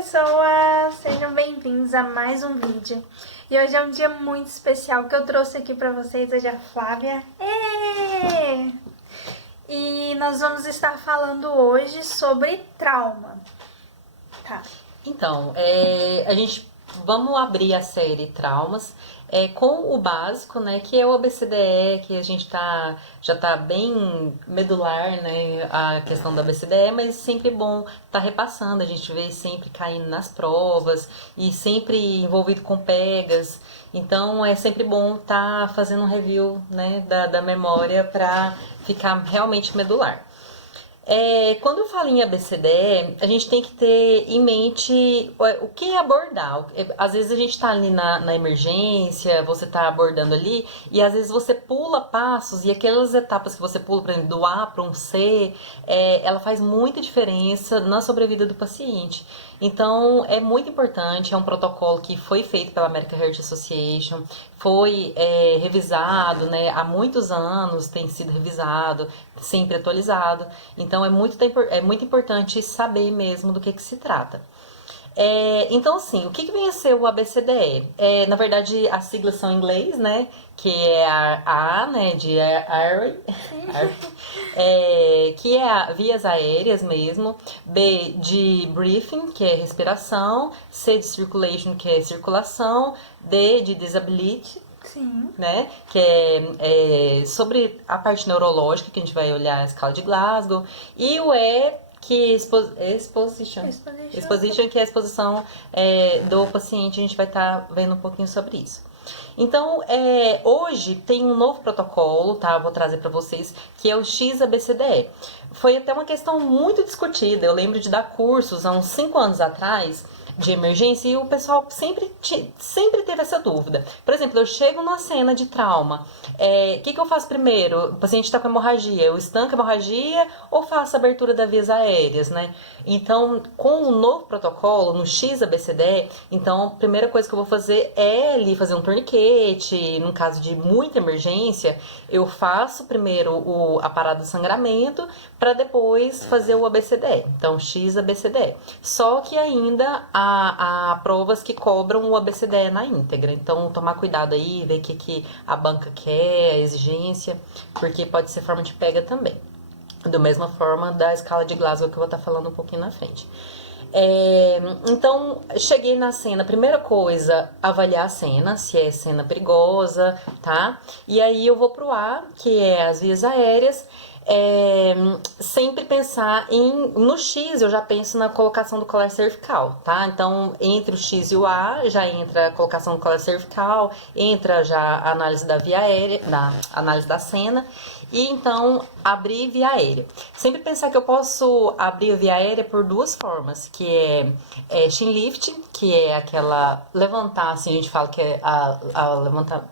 pessoas! Sejam bem-vindos a mais um vídeo. E hoje é um dia muito especial que eu trouxe aqui pra vocês, hoje é a Flávia. E nós vamos estar falando hoje sobre trauma. Tá. Então, vamos abrir a série Traumas com o básico, né, que é o ABCDE, que a gente já tá bem medular, né, a questão do ABCDE, mas sempre bom tá repassando, a gente vê sempre caindo nas provas e sempre envolvido com pegas, então é sempre bom tá fazendo um review, né, da memória para ficar realmente medular. Quando eu falo em ABCDE, a gente tem que ter em mente o que abordar. Às vezes a gente está ali na emergência, você está abordando ali, e às vezes você pula passos, e aquelas etapas que você pula, por exemplo, do A para um C, ela faz muita diferença na sobrevida do paciente. Então, é muito importante, é um protocolo que foi feito pela American Heart Association, foi revisado, né, há muitos anos tem sido revisado, sempre atualizado. Então, é muito importante saber mesmo do que se trata. Então, assim, o que vem a ser o ABCDE? Na verdade, as siglas são em inglês, né? Que é a né, de air, que é vias aéreas mesmo. B de breathing, que é respiração. C de circulation, que é circulação. D de disability. Sim. Né? Que é sobre a parte neurológica, que a gente vai olhar a escala de Glasgow. E o E, que exposition, que é a exposição do paciente, a gente vai estar vendo um pouquinho sobre isso. Então, hoje tem um novo protocolo, tá? Vou trazer para vocês, que é o XABCDE. Foi até uma questão muito discutida. Eu lembro de dar cursos há uns 5 anos atrás de emergência e o pessoal sempre teve essa dúvida. Por exemplo, eu chego numa cena de trauma, o que eu faço primeiro? O paciente está com hemorragia, eu estanco a hemorragia ou faço a abertura das vias aéreas, né? Então, com o novo protocolo, no XABCDE, então, a primeira coisa que eu vou fazer é ali fazer um torniquete, no caso de muita emergência, eu faço primeiro a parada do sangramento, para depois fazer o ABCDE. Então, XABCDE. Só que ainda há provas que cobram o ABCDE na íntegra. Então, tomar cuidado aí, ver o que a banca quer, a exigência, porque pode ser forma de pega também. Da mesma forma da escala de Glasgow, que eu vou estar falando um pouquinho na frente. Então, cheguei na cena, primeira coisa, avaliar a cena, se é cena perigosa, tá? E aí eu vou pro A, que é as vias aéreas. Sempre pensar no X, eu já penso na colocação do colar cervical, tá? Então, entre o X e o A, já entra a colocação do colar cervical, entra já a análise da via aérea, análise da cena, e então abrir via aérea. Sempre pensar que eu posso abrir a via aérea por duas formas, que é chin lift, que é aquela levantar, assim, a gente fala que é a levantar,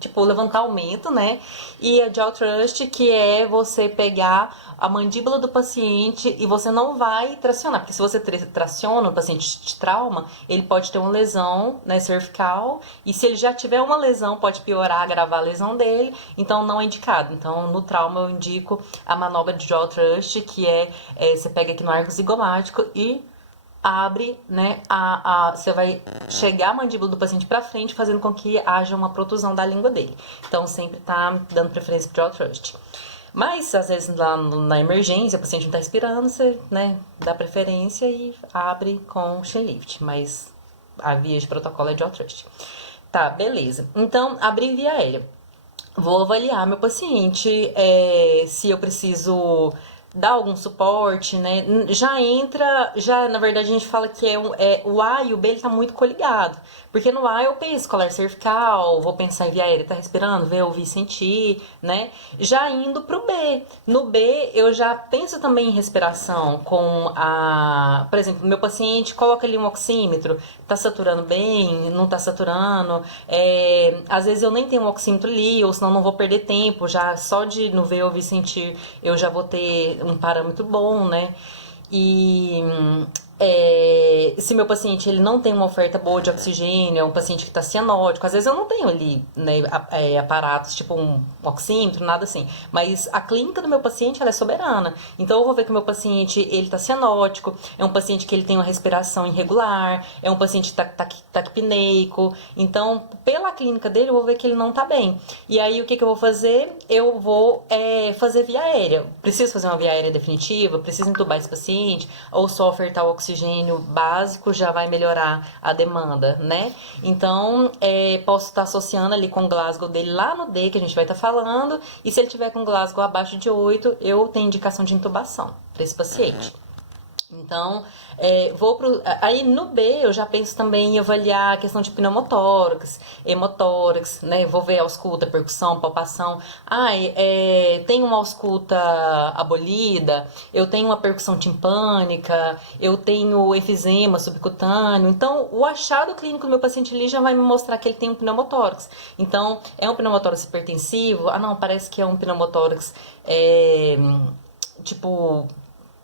tipo, levantamento, né? E a jaw thrust, que é você pegar a mandíbula do paciente e você não vai tracionar, porque se você traciona o paciente de trauma, ele pode ter uma lesão, né, cervical, e se ele já tiver uma lesão, pode piorar, agravar a lesão dele, então não é indicado. Então, no trauma, eu indico a manobra de jaw thrust, que você pega aqui no arco zigomático e abre, né, você vai chegar a mandíbula do paciente para frente, fazendo com que haja uma protusão da língua dele. Então, sempre tá dando preferência pro jaw thrust. Mas, às vezes, lá na emergência, o paciente não tá respirando, você, né, dá preferência e abre com chin lift. Mas a via de protocolo é jaw thrust. Tá, beleza. Então, abrir via aérea. Vou avaliar meu paciente, se eu preciso dar algum suporte, né? Já na verdade a gente fala que o A e o B ele tá muito coligado. Porque no A eu penso colar cervical, vou pensar em via aérea, tá respirando, ver, ouvir, sentir, né? Já indo pro B. No B eu já penso também em respiração por exemplo, meu paciente coloca ali um oxímetro, tá saturando bem, não tá saturando, às vezes eu nem tenho um oxímetro ali, ou senão não vou perder tempo, já só de no ver, ouvir, sentir, eu já vou ter um parâmetro bom, né? E se meu paciente ele não tem uma oferta boa de oxigênio, é um paciente que está cianótico, às vezes eu não tenho ali, né, aparatos tipo um oxímetro, nada assim, mas a clínica do meu paciente ela é soberana, então eu vou ver que o meu paciente ele está cianótico, é um paciente que ele tem uma respiração irregular, é um paciente taquipneico, então pela clínica dele eu vou ver que ele não está bem, e aí o que eu vou fazer? Eu vou fazer via aérea, preciso fazer uma via aérea definitiva, preciso entubar esse paciente, ou só ofertar o oxigênio básico já vai melhorar a demanda, né? Então, posso estar associando ali com o Glasgow dele lá no D, que a gente vai estar falando, e se ele tiver com Glasgow abaixo de 8, eu tenho indicação de intubação para esse paciente. Então, aí no B eu já penso também em avaliar a questão de pneumotórax, hemotórax, né? Vou ver a ausculta, percussão, palpação. Tem uma ausculta abolida, eu tenho uma percussão timpânica, eu tenho efizema subcutâneo. Então, o achado clínico do meu paciente ali já vai me mostrar que ele tem um pneumotórax. Então, é um pneumotórax hipertensivo? Não, parece que é um pneumotórax,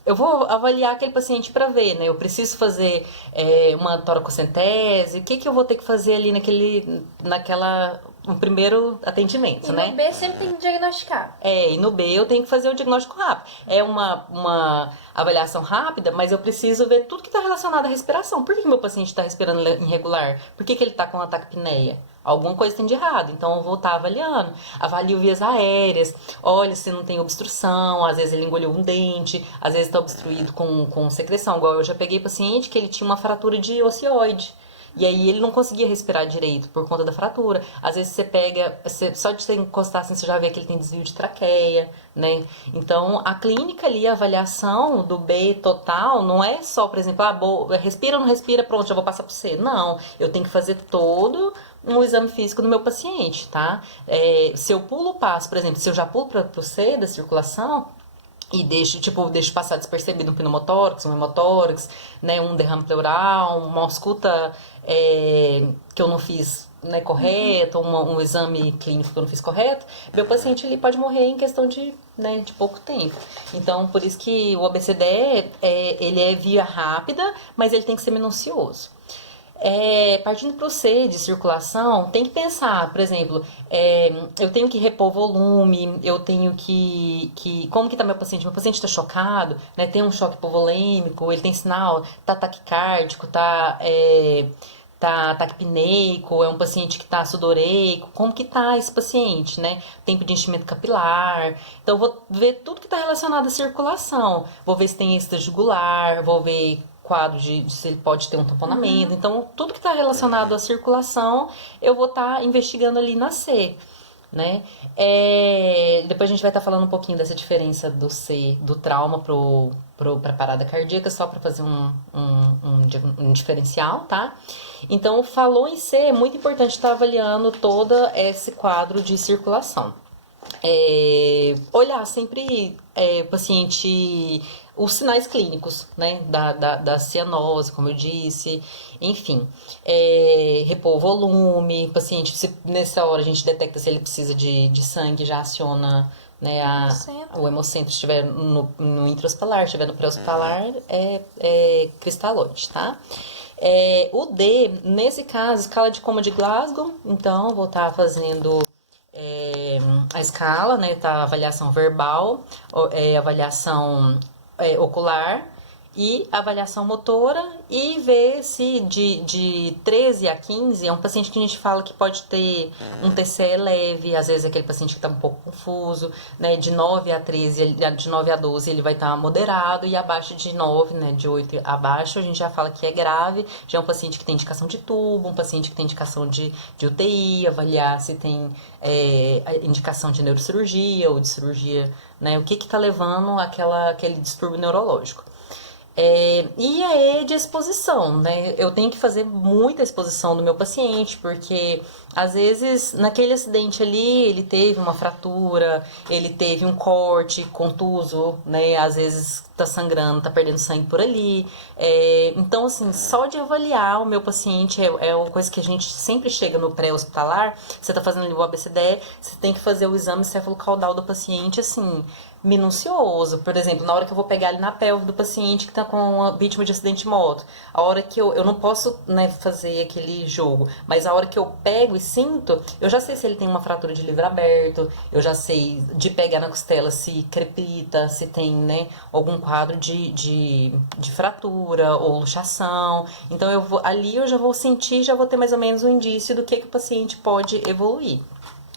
eu vou avaliar aquele paciente para ver, né? Eu preciso fazer uma toracocentese, o que eu vou ter que fazer ali no primeiro atendimento, né? E no B sempre tem que diagnosticar. E no B eu tenho que fazer o diagnóstico rápido. É uma avaliação rápida, mas eu preciso ver tudo que está relacionado à respiração. Por que meu paciente está respirando irregular? Por que ele está com ataque-apneia? Alguma coisa tem de errado, então eu vou estar avaliando. Avalio vias aéreas, olha se não tem obstrução, às vezes ele engoliu um dente, às vezes está obstruído com secreção. Igual eu já peguei paciente que ele tinha uma fratura de ocioide. E aí ele não conseguia respirar direito por conta da fratura. Às vezes só de você encostar assim, você já vê que ele tem desvio de traqueia, né? Então, a clínica ali, a avaliação do B total, não é só, por exemplo, respira ou não respira, pronto, já vou passar pro C. Não, eu tenho que fazer todo um exame físico do meu paciente, tá? Se eu pulo o passo, por exemplo, se eu já pulo pro C da circulação, e deixo passar despercebido um pneumotórax, um hemotórax, né, um derrame pleural, uma ausculta que eu não fiz, né, correto, um exame clínico que eu não fiz correto, meu paciente ele pode morrer em questão de pouco tempo. Então, por isso que o ABCD ele é via rápida, mas ele tem que ser minucioso. Partindo para o C de circulação, tem que pensar, por exemplo, eu tenho que repor volume, eu tenho como que está meu paciente? Meu paciente está chocado, né? Tem um choque hipovolêmico, ele tem sinal, tá taquicárdico, tá taquipneico, é um paciente que tá sudoreico, como que tá esse paciente, né? Tempo de enchimento capilar. Então, eu vou ver tudo que está relacionado à circulação. Vou ver se tem êxtase jugular, vou ver quadro de se ele pode ter um tamponamento. Então, tudo que está relacionado à circulação, eu vou estar investigando ali na C, né? Depois a gente vai estar falando um pouquinho dessa diferença do C, do trauma para parada cardíaca, só para fazer um diferencial, tá? Então, falou em C, é muito importante estar avaliando todo esse quadro de circulação. Olhar sempre paciente, os sinais clínicos, né, da cianose, como eu disse, enfim, repor o volume, paciente, se nessa hora a gente detecta se ele precisa de sangue, já aciona, né, o hemocentro, se estiver no intra-hospitalar, se estiver no pré-hospitalar, cristalóide, tá? O D, nesse caso, escala de coma de Glasgow, então vou estar fazendo a escala, né, tá, avaliação verbal, avaliação ocular e avaliação motora, e ver se de 13 a 15 é um paciente que a gente fala que pode ter um TCE leve, às vezes é aquele paciente que está um pouco confuso, né, de 9 a 13, de 9 a 12 ele vai estar moderado, e abaixo de 9, né, de 8 abaixo a gente já fala que é grave, já é um paciente que tem indicação de tubo, um paciente que tem indicação de UTI, avaliar se tem indicação de neurocirurgia ou de cirurgia, né, o que está levando aquele distúrbio neurológico. E a de exposição, né? Eu tenho que fazer muita exposição do meu paciente, porque às vezes naquele acidente ali ele teve uma fratura, ele teve um corte contuso, né? Às vezes tá sangrando, tá perdendo sangue por ali. Então, assim, só de avaliar o meu paciente é uma coisa que a gente sempre chega no pré-hospitalar. Você tá fazendo ali o ABCDE, você tem que fazer o exame cefalocaudal do paciente, assim, minucioso. Por exemplo, na hora que eu vou pegar ali na pelve do paciente que está com uma vítima de acidente de moto, a hora que eu não posso, né, fazer aquele jogo, mas a hora que eu pego e sinto, eu já sei se ele tem uma fratura de livre aberto, eu já sei de pegar na costela se crepita, se tem, né, algum quadro de fratura ou luxação. Então ali eu já vou sentir, já vou ter mais ou menos um indício do que o paciente pode evoluir.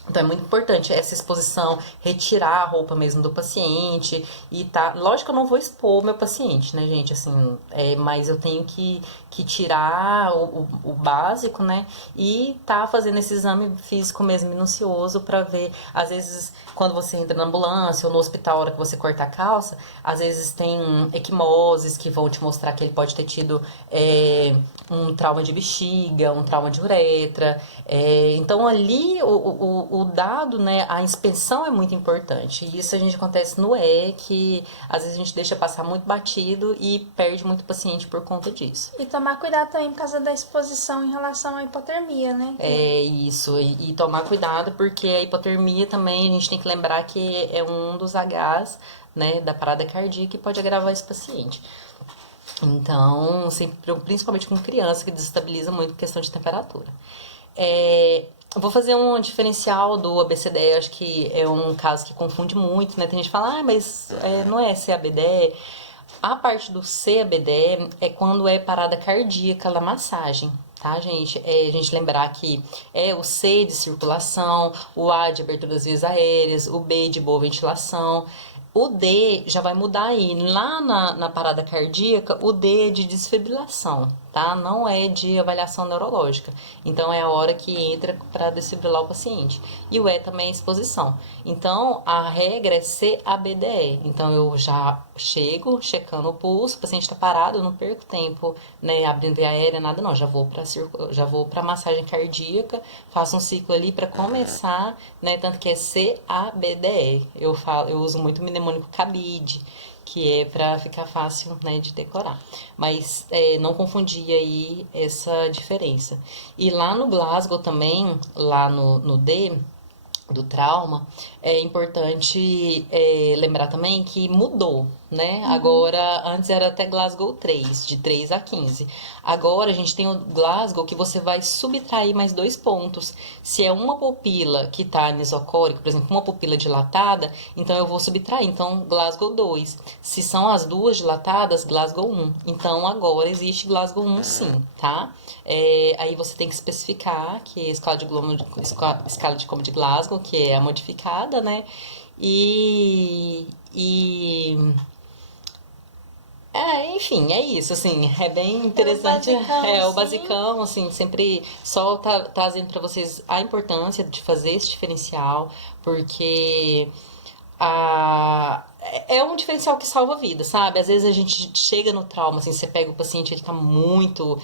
Então é muito importante essa exposição, retirar a roupa mesmo do paciente e tá. Lógico que eu não vou expor o meu paciente, né, gente? Assim, mas eu tenho que tirar o básico, né? E tá fazendo esse exame físico mesmo minucioso pra ver. Às vezes, quando você entra na ambulância ou no hospital, a hora que você corta a calça, às vezes tem equimoses que vão te mostrar que ele pode ter tido um trauma de bexiga, um trauma de uretra. Então ali o dado, né, a inspeção é muito importante. E isso a gente acontece no que às vezes a gente deixa passar muito batido e perde muito paciente por conta disso. E tomar cuidado também por causa da exposição em relação à hipotermia, né? É isso, e tomar cuidado porque a hipotermia também a gente tem que lembrar que é um dos Hs, né, da parada cardíaca que pode agravar esse paciente. Então, sempre, principalmente com criança, que desestabiliza muito a questão de temperatura. Eu vou fazer um diferencial do ABCDE, acho que é um caso que confunde muito, né? Tem gente que fala, mas não é CABDE. A parte do CABDE é quando é parada cardíaca da massagem, tá, gente? A gente lembrar que é o C de circulação, o A de abertura das vias aéreas, o B de boa ventilação. O D já vai mudar aí. Lá na parada cardíaca, o D é de desfibrilação, tá? Não é de avaliação neurológica. Então, é a hora que entra para desfibrilar o paciente. E o E também é exposição. Então, a regra é CABDE. Então, eu já chego checando o pulso, o paciente está parado, eu não perco tempo, né, abrindo via aérea, nada não. Já vou para massagem cardíaca, faço um ciclo ali para começar, né, tanto que é CABDE. Eu uso muito o mnemônico CABIDE, que é para ficar fácil, né, de decorar. Mas não confundir aí essa diferença. E lá no Glasgow também, lá no D do trauma, é importante lembrar também que mudou, né? Agora, antes era até Glasgow 3, de 3 a 15. Agora a gente tem o Glasgow que você vai subtrair mais 2 pontos. Se é uma pupila que tá anisocórica, por exemplo, uma pupila dilatada, então eu vou subtrair. Então, Glasgow 2. Se são as duas dilatadas, Glasgow 1. Então, agora existe Glasgow 1 sim, tá? Aí você tem que especificar que a escala de Como de Glasgow, que é a modificada, né? Enfim, é isso, assim, é bem interessante. O basicão, assim, sempre só trazendo pra vocês a importância de fazer esse diferencial, porque é um diferencial que salva a vida, sabe? Às vezes a gente chega no trauma, assim, você pega o paciente, ele tá muito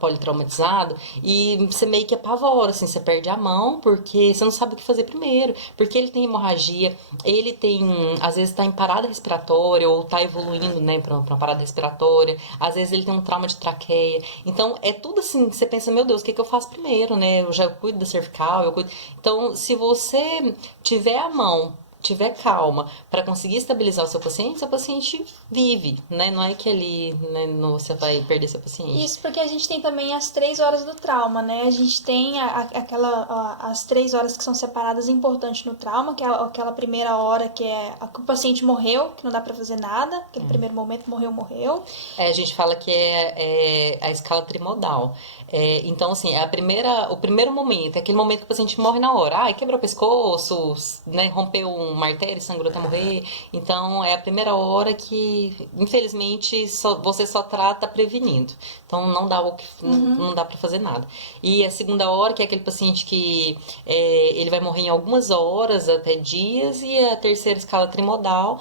politraumatizado e você meio que apavora, assim, você perde a mão porque você não sabe o que fazer primeiro, porque ele tem hemorragia, ele tem, às vezes tá em parada respiratória ou tá evoluindo, né, pra uma parada respiratória, às vezes ele tem um trauma de traqueia, então é tudo assim, você pensa, meu Deus, o que eu faço primeiro, né, eu já cuido da cervical, então se você tiver a mão, tiver calma para conseguir estabilizar o seu paciente vive, né? Não é que ali, né, você vai perder seu paciente. Isso porque a gente tem também as 3 horas do trauma, né? A gente tem as 3 horas que são separadas importantes no trauma, que é aquela primeira hora que é que o paciente morreu, que não dá para fazer nada, aquele primeiro momento morreu. A gente fala que é a escala trimodal. Então, assim, o primeiro momento, é aquele momento que o paciente morre na hora. Ai, quebrou o pescoço, né, rompeu uma artéria, sangrou até morrer. Então, é a primeira hora que, infelizmente, você só trata prevenindo. Então, não dá pra fazer nada. E a segunda hora, que é aquele paciente que ele vai morrer em algumas horas, até dias. E a terceira escala trimodal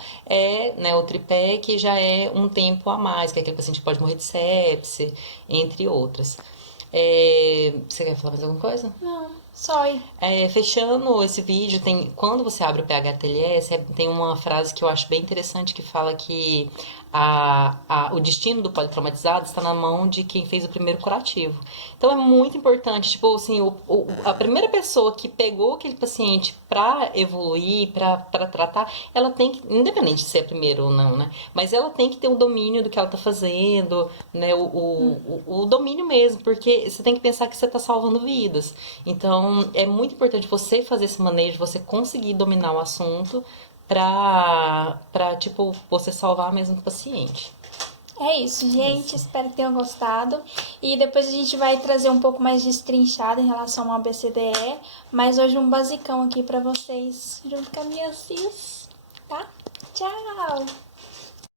né, o tripé, que já é um tempo a mais, que é aquele paciente que pode morrer de sepse, entre outras. Você quer falar mais alguma coisa? Não, só aí. Fechando esse vídeo, quando você abre o PHTLS, tem uma frase que eu acho bem interessante que fala que o destino do politraumatizado está na mão de quem fez o primeiro curativo. Então é muito importante, tipo assim, a primeira pessoa que pegou aquele paciente para evoluir, para tratar, ela tem que, independente de ser a primeira ou não, né? Mas ela tem que ter um domínio do que ela tá fazendo, né? O domínio mesmo, porque você tem que pensar que você tá salvando vidas. Então é muito importante você fazer esse manejo, você conseguir dominar o assunto tipo, você salvar mesmo o paciente. É isso, gente. Espero que tenham gostado. E depois a gente vai trazer um pouco mais destrinchado em relação ao ABCDE. Mas hoje um basicão aqui pra vocês, junto com a minha cis, tá? Tchau!